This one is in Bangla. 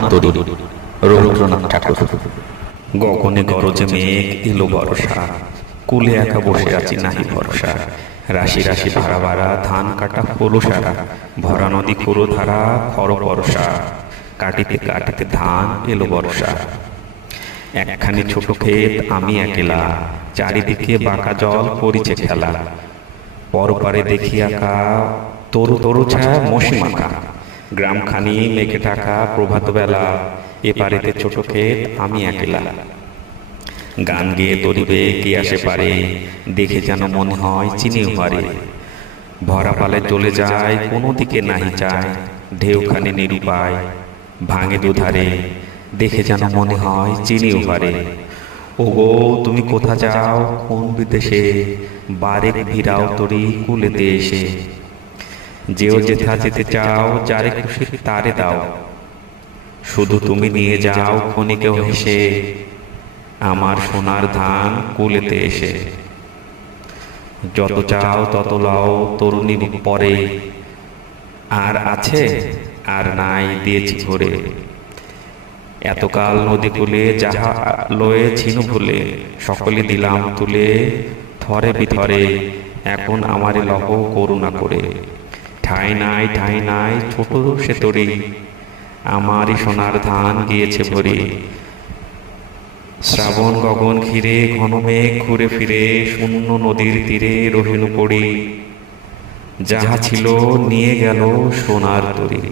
সোনার তরী, রবীন্দ্রনাথ ঠাকুর। গগনে গরজে মেঘ, এলো বর্ষা, কুলে একা বসে আছি নাহি ভরসা। রাশি রাশি ভাড়া ভাড়া, ধান কাটা হলো সারা, ভরা নদী পুরো ধারা, খর বর্ষা। কাটিতে কাটিতে ধান, এলো বর্ষা। একখানি ছোট ক্ষেত, আমি একেলা, চারিদিকে বাঁকা জল করিছে খেলা। পরপারে দেখি আঁকা, তরু তরু ছায়া মশি মাখা। গ্রামখানি মেঘে ঢাকা, প্রভাত বেলা, এপারেতে ছোট ক্ষেত, আমি একেলা। গান গেয়ে তরিবে কে আসে পারে, দেখে যেন মনে হয় চিনি পারে। ভরা পালে চলে যায়, কোনো দিকে নাহি চায়, ঢেউখানি নিরুপায় ভাঙে দুধারে, দেখে যেন মনে হয় চিনি পারে। ওগো তুমি কোথা যাও, কোন বিদেশে, বারেক ভিড়াও তরি কুলেতে এসে। যেও যেথা যেতে চাও, যারে খুশি তারে দাও, শুধু তুমি নিয়ে যাও ক্ষণিকেও হেসে, আমার সোনার ধান কুলেতে এসে। যত চাও তত লও তরুণী পরে, আর আছে আর নাই দিয়েছি ভরে। এতকাল নদী কূলে যাহা লয়ে ছিনু ভুলে, সকলে দিলাম তুলে থরে বিথরে। এখন আমারে লহ করুণা করে, ঠাঁই নাই ছোট সে তরি, আমারই সোনার ধান গিয়েছে ভরি। শ্রাবণ গগন ঘিরে ঘন মেঘ ঘুরে ফিরে, শূন্য নদীর তীরে রহিনু পড়ি, যাহা ছিল নিয়ে গেল সোনার তরী।